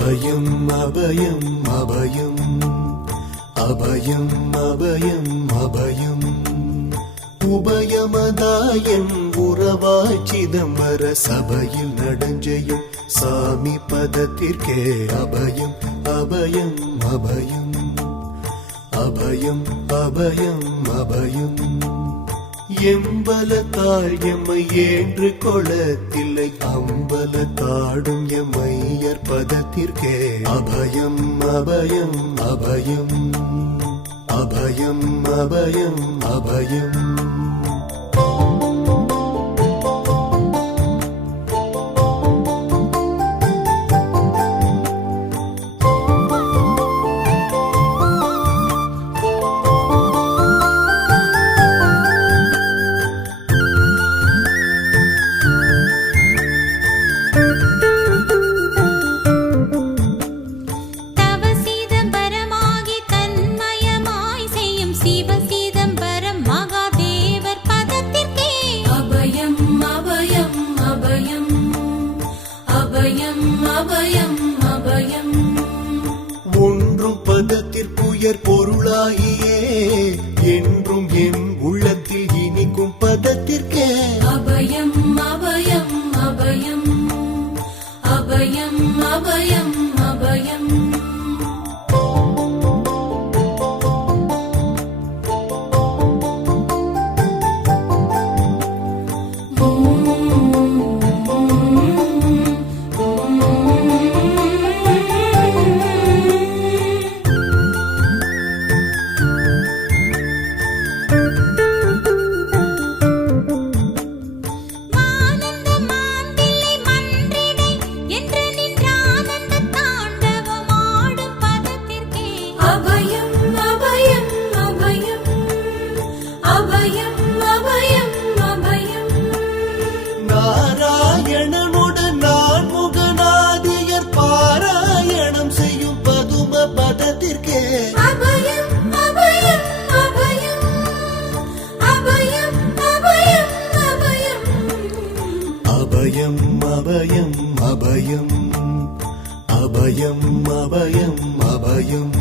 அபயம் அபயம் அபயம் அபயம் அபயம் அபயம் உபயமதாயம் உறவாய் சிதம்பர சபையில் நடஞ்செய்யும் சாமி பதத்திற்கே அபயம் அபயம் அபயம் அபயம் அபயம் அபயம் எம்பலத்தாள் எம்மை ஏன்று கொளத்தில்லை அம்பலத்தாடும் எம்மையர் பதத்திற்கே அபயம் அபயம் அபயம் அபயம் அபயம் அபயம் ஒன்றும் பதத்திற்குயர் பொருளாகியே என்றும் என் உள்ளத்தில் இனிக்கும் பதத்திற்கே அபயம் அபயம் அபயம் அபயம் அபயம் அபயம் நாராயணனுடன் நான் முகநாதியர் பாராயணம் செய்யும் பதும பதத்திற்கே அபயம் அபயம் அபயம் அபயம் அபயம் அபயம் அபயம் அபயம் அபயம் அபயம் அபயம் அபயம்